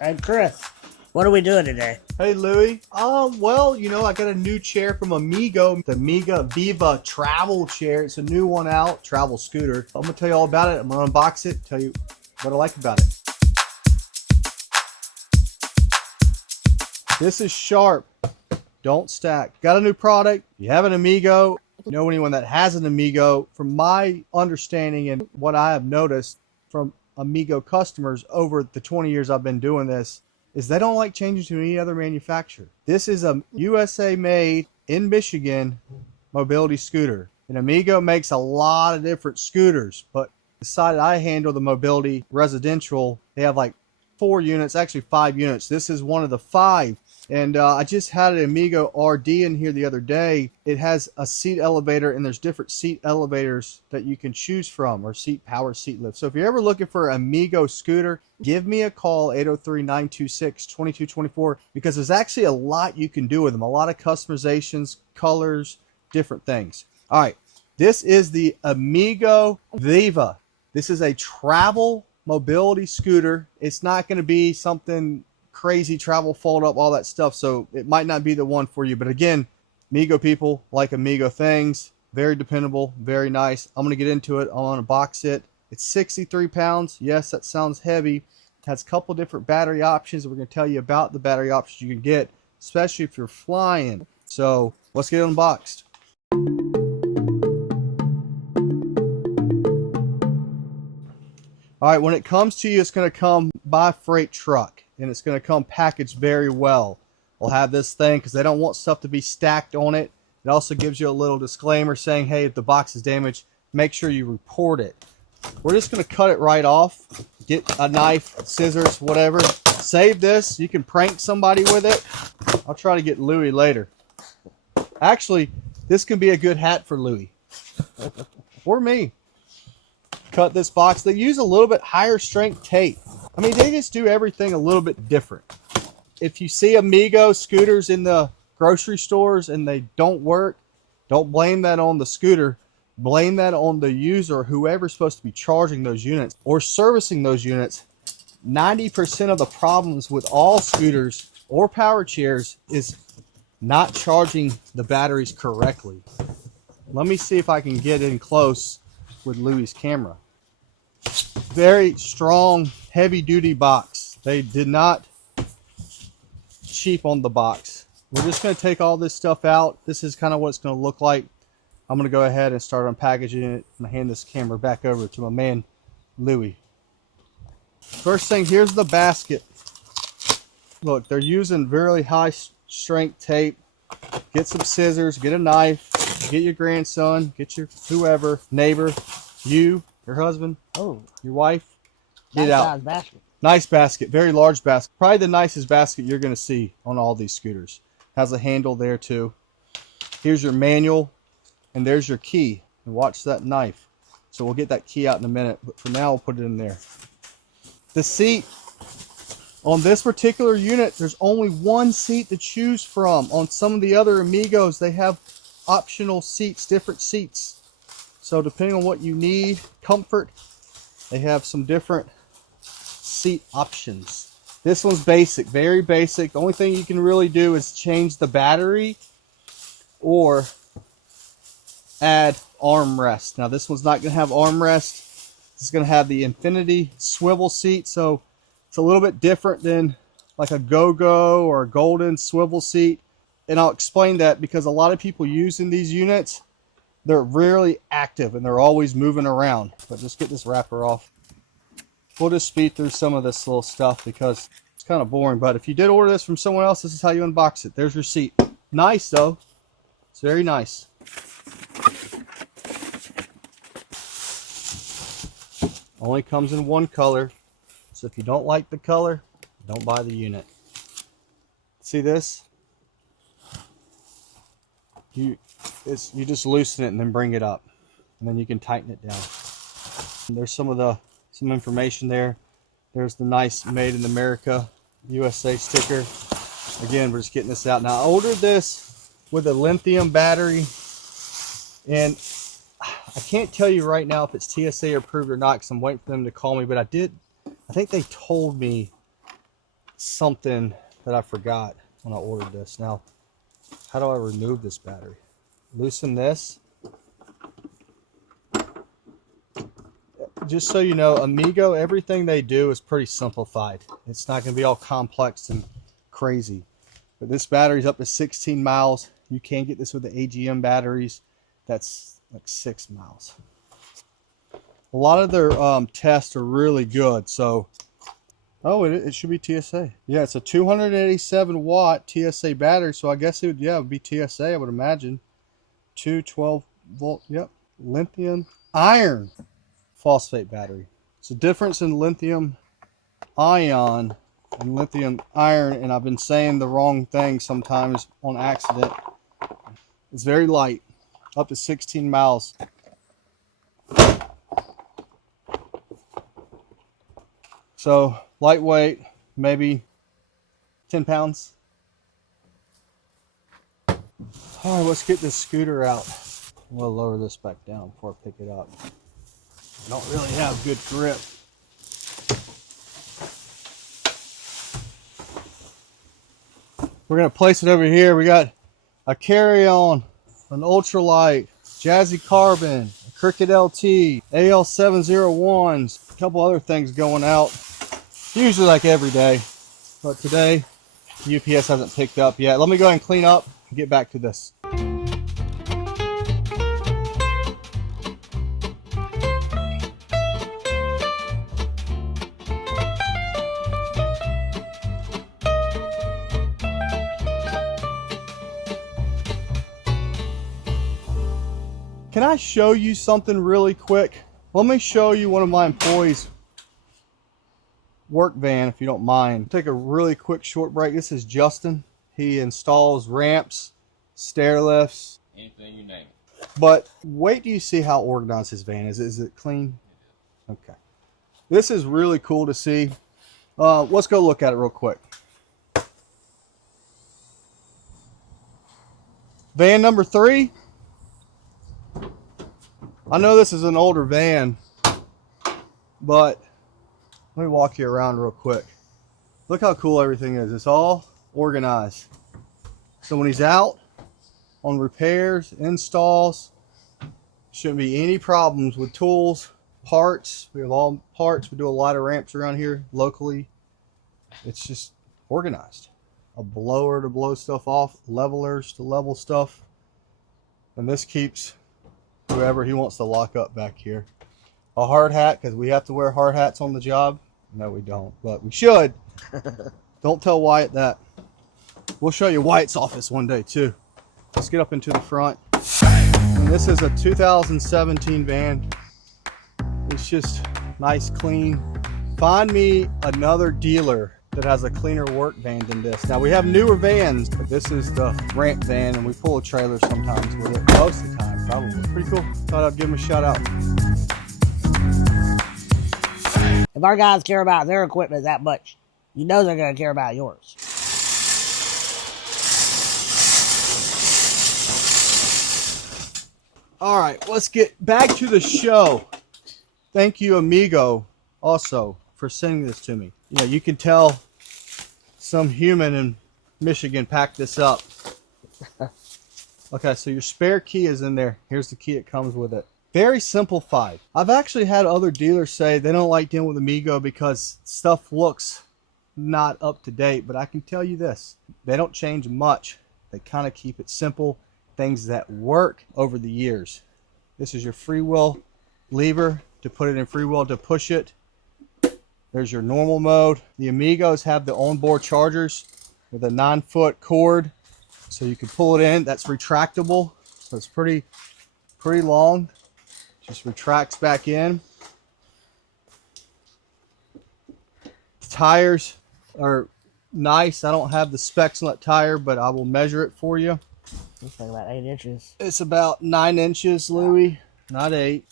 And Chris, what are we doing today? Hey Louie. Well, you know, I got a new chair from Amigo, the Amigo Viva travel chair. It's a new one out, travel scooter. I'm gonna tell you all about it. I'm gonna unbox it, tell you what I like about it. This is sharp. Don't stack. Got a new product. You have an Amigo. You know anyone that has an Amigo? From my understanding and what I have noticed from Amigo customers over the 20 years I've been doing this, is they don't like changing to any other manufacturer. This is a USA made in Michigan mobility scooter. And Amigo makes a lot of different scooters, but decided I handle the mobility residential. They have like 4 units, actually 5 units. This is one of the 5. And I just had an Amigo RD in here the other day. It has a seat elevator, and there's different seat elevators that you can choose from, or power seat lift. So if you're ever looking for an Amigo scooter, give me a call, 803-926-2224, because there's actually a lot you can do with them. A lot of customizations, colors, different things. All right, this is the Amigo Viva. This is a travel mobility scooter. It's not going to be something crazy travel, fold up, all that stuff, so it might not be the one for you. But again, Amigo people like Amigo things. Very dependable, very nice. I'm gonna get into it. I'm gonna unbox it. It's 63 pounds. Yes, that sounds heavy. It has a couple different battery options. We're gonna tell you about the battery options you can get, especially if you're flying. So let's get it unboxed. All right, when it comes to you, it's going to come by freight truck, and it's going to come packaged very well. We'll have this thing because they don't want stuff to be stacked on it. It also gives you a little disclaimer saying, hey, if the box is damaged, make sure you report it. We're just going to cut it right off. Get a knife, scissors, whatever. Save this. You can prank somebody with it. I'll try to get Louie later. Actually, this can be a good hat for Louie. Or me. Cut this box. They use a little bit higher strength tape. I mean, they just do everything a little bit different. If you see Amigo scooters in the grocery stores and they don't work, don't blame that on the scooter. Blame that on the user, whoever's supposed to be charging those units or servicing those units. 90% of the problems with all scooters or power chairs is not charging the batteries correctly. Let me see if I can get in close with Louie's camera. Very strong, heavy-duty box. They did not cheap on the box. We're just going to take all this stuff out. This is kind of what it's going to look like. I'm going to go ahead and start unpackaging it. I'm going to hand this camera back over to my man, Louie. First thing, here's the basket. Look, they're using really high-strength tape. Get some scissors, get a knife, get your grandson, get your whoever, neighbor, you, your husband, your wife, get out. Basket. Nice basket, very large basket. Probably the nicest basket you're going to see on all these scooters. Has a handle there too. Here's your manual, and there's your key. And watch that knife. So we'll get that key out in a minute, but for now we'll put it in there. The seat. On this particular unit, there's only one seat to choose from. On some of the other Amigos, they have optional seats, different seats. So depending on what you need, comfort, they have some different seat options. This one's basic, very basic. The only thing you can really do is change the battery or add armrest. Now this one's not going to have armrest. This is going to have the infinity swivel seat, so it's a little bit different than like a Go-Go or a Golden swivel seat. And I'll explain that because a lot of people using these units, they're rarely active and they're always moving around. But just get this wrapper off. We'll just speed through some of this little stuff because it's kind of boring. But if you did order this from someone else, this is how you unbox it. There's your seat. Nice though. It's very nice. Only comes in one color. So if you don't like the color, don't buy the unit. See this? You just loosen it and then bring it up, and then you can tighten it down. And there's some information there. There's the nice Made in America USA sticker. Again, we're just getting this out. Now I ordered this with a lithium battery, and I can't tell you right now if it's TSA approved or not because I'm waiting for them to call me, but I think they told me something that I forgot when I ordered this. Now, how do I remove this battery? Loosen this. Just so you know, Amigo, everything they do is pretty simplified. It's not going to be all complex and crazy. But this battery's up to 16 miles. You can get this with the AGM batteries. That's like 6 miles. A lot of their tests are really good. So, oh, it should be TSA. Yeah, it's a 287 watt TSA battery. So I guess it would be TSA, I would imagine. 212 volt, yep. Lithium iron phosphate battery. It's a difference in lithium ion and lithium iron, and I've been saying the wrong thing sometimes on accident. It's very light, up to 16 miles. So lightweight, maybe 10 pounds. All right, let's get this scooter out. We'll lower this back down before I pick it up. I don't really have good grip. We're going to place it over here. We got a carry-on, an ultralight, Jazzy Carbon, a Cricket LT, AL701s, a couple other things going out. Usually like every day, but today UPS hasn't picked up yet. Let me go ahead and clean up and get back to this. Can I show you something really quick? Let me show you one of my employees' work van, if you don't mind. Take a really quick short break. This is Justin. He installs ramps, stair lifts, anything you name it. But wait till you see how organized his van is. Is it clean? Okay. This is really cool to see. Let's go look at it real quick. Van number 3. I know this is an older van, but let me walk you around real quick. Look how cool everything is. It's all organized. So when he's out on repairs, installs, shouldn't be any problems with tools, parts. We have all parts. We do a lot of ramps around here locally. It's just organized. A blower to blow stuff off, levelers to level stuff. And this keeps whoever he wants to lock up back here. A hard hat, because we have to wear hard hats on the job. No, we don't, but we should. Don't tell Wyatt that. We'll show you Wyatt's office one day too. Let's get up into the front. And this is a 2017 van. It's just nice, clean. Find me another dealer that has a cleaner work van than this. Now we have newer vans, but this is the ramp van, and we pull a trailer sometimes with it. Most of the time, probably. Pretty cool. Thought I'd give him a shout out. If our guys care about their equipment that much, you know they're going to care about yours. All right, let's get back to the show. Thank you, Amigo, also, for sending this to me. You know, you can tell some human in Michigan packed this up. Okay, so your spare key is in there. Here's the key that comes with it. Very simplified. I've actually had other dealers say they don't like dealing with Amigo because stuff looks not up to date, but I can tell you this, they don't change much. They kind of keep it simple, things that work over the years. This is your freewheel lever to put it in freewheel to push it. There's your normal mode. The Amigos have the onboard chargers with a 9-foot cord, so you can pull it in. That's retractable, so it's pretty long. Just retracts back in. The tires are nice. I don't have the specs on that tire, but I will measure it for you. Looks like about 8 inches. It's about 9 inches, Louie, not 8.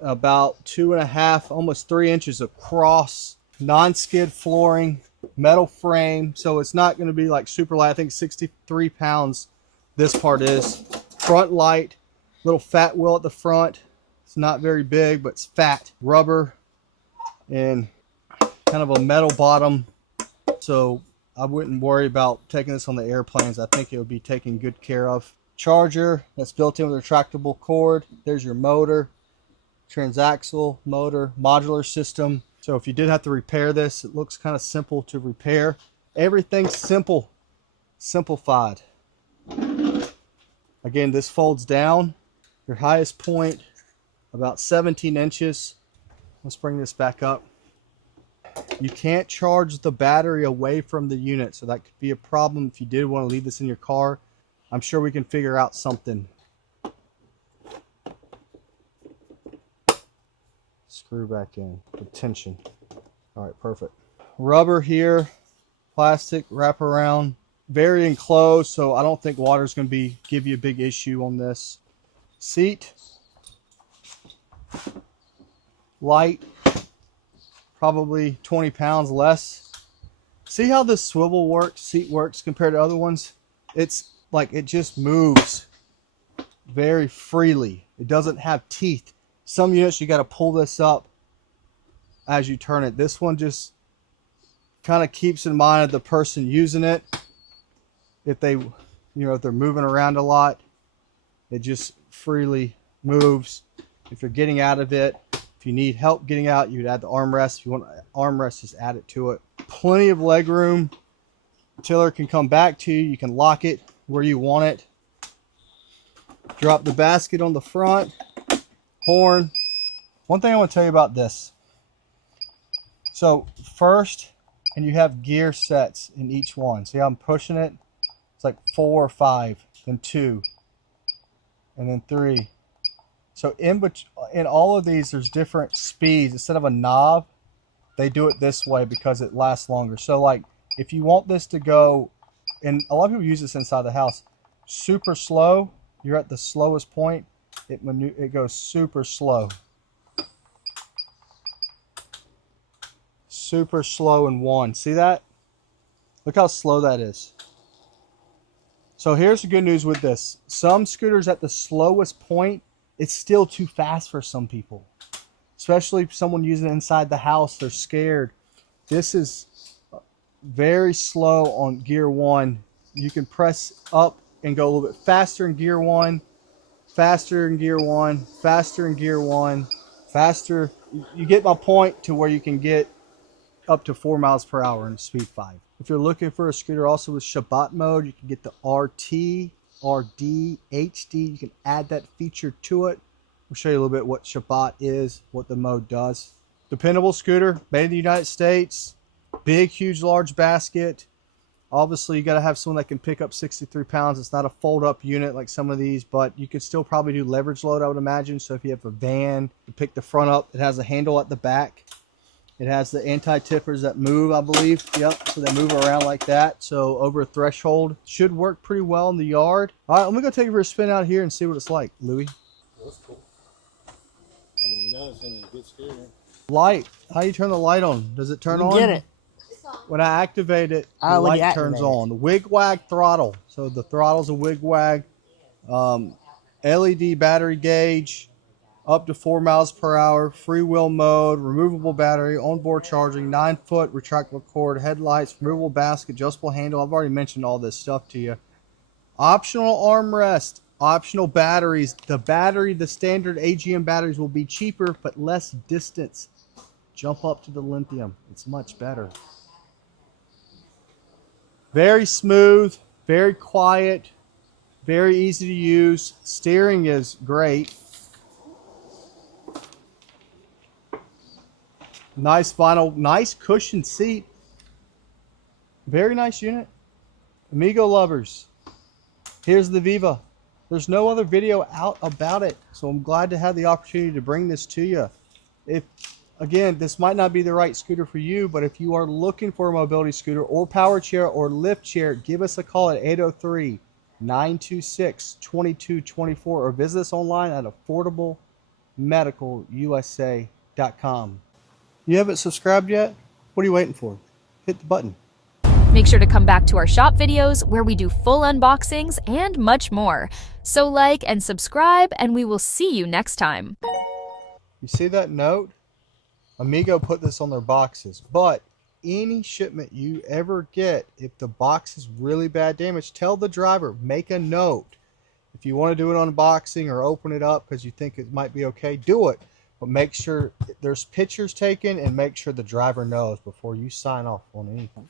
About 2.5, almost 3 inches across. Non-skid flooring, metal frame, so it's not going to be like super light. I think 63 pounds this part is. Front light, little fat wheel at the front. It's not very big, but it's fat. Rubber and kind of a metal bottom so I wouldn't worry about taking this on the airplanes. I think it would be taken good care of. Charger that's built in with a retractable cord. There's your motor, transaxle motor, modular system. So if you did have to repair this, it looks kind of simple to repair. Everything's simple, simplified. Again, this folds down. Your highest point, about 17 inches. Let's bring this back up. You can't charge the battery away from the unit, so that could be a problem if you did want to leave this in your car. I'm sure we can figure out something. Screw back in with tension. All right, perfect. Rubber here, plastic wrap around, very enclosed, so I don't think water's going to give you a big issue on this. Seat, light, probably 20 pounds less. See how this swivel seat works compared to other ones? It's like it just moves very freely. It doesn't have teeth. Some units you got to pull this up as you turn it. This one just kind of keeps in mind of the person using it. If they, if they're moving around a lot, it just freely moves. If you're getting out of it, if you need help getting out, you'd add the armrest. If you want an armrest, just add it to it. Plenty of leg room. The tiller can come back to you. You can lock it where you want it. Drop the basket on the front. Horn. One thing I want to tell you about this. So first, and you have gear sets in each one. See how I'm pushing it? It's like 4 or 5, then 2, and then 3. So in all of these, there's different speeds. Instead of a knob, they do it this way because it lasts longer. So like if you want this to go, and a lot of people use this inside the house, super slow, you're at the slowest point, it goes super slow. Super slow in 1. See that? Look how slow that is. So here's the good news with this. Some scooters at the slowest point, it's still too fast for some people. Especially if someone using it inside the house, they're scared. This is very slow on gear 1. You can press up and go a little bit faster in gear 1, faster in gear 1, faster in gear 1, faster. You get my point to where you can get up to 4 miles per hour in speed 5. If you're looking for a scooter also with Shabbat mode, you can get the RT, RD, HD. You can add that feature to it. We'll show you a little bit what Shabbat is, what the mode does. Dependable scooter, made in the United States. Big, huge, large basket. Obviously, you got to have someone that can pick up 63 pounds. It's not a fold-up unit like some of these, but you can still probably do leverage load, I would imagine. So if you have a van, you pick the front up. It has a handle at the back. It has the anti-tippers that move, I believe. Yep, so they move around like that. So over a threshold. Should work pretty well in the yard. All right, let me go take it for a spin out here and see what it's like, Louis. That's cool. I mean, you know it's in a good scooter. Light. How do you turn the light on? Does it turn on? Get it. When I activate it, the light turns on. The wig-wag throttle. So the throttle's a wig-wag. LED battery gauge. Up to 4 miles per hour, freewheel mode, removable battery, onboard charging, 9-foot retractable cord, headlights, removable basket, adjustable handle. I've already mentioned all this stuff to you. Optional armrest, optional batteries. The standard AGM batteries will be cheaper, but less distance. Jump up to the lithium. It's much better. Very smooth, very quiet, very easy to use. Steering is great. Nice vinyl, nice cushioned seat. Very nice unit. Amigo lovers, here's the Viva. There's no other video out about it, so I'm glad to have the opportunity to bring this to you. Again, this might not be the right scooter for you, but if you are looking for a mobility scooter or power chair or lift chair, give us a call at 803-926-2224 or visit us online at affordablemedicalusa.com. You haven't subscribed yet? What are you waiting for? Hit the button. Make sure to come back to our shop videos where we do full unboxings and much more. So like and subscribe, and we will see you next time. You see that note? Amigo put this on their boxes, but any shipment you ever get, if the box is really bad damage, tell the driver, make a note. If you want to do an unboxing or open it up because you think it might be okay, do it. But make sure there's pictures taken and make sure the driver knows before you sign off on anything.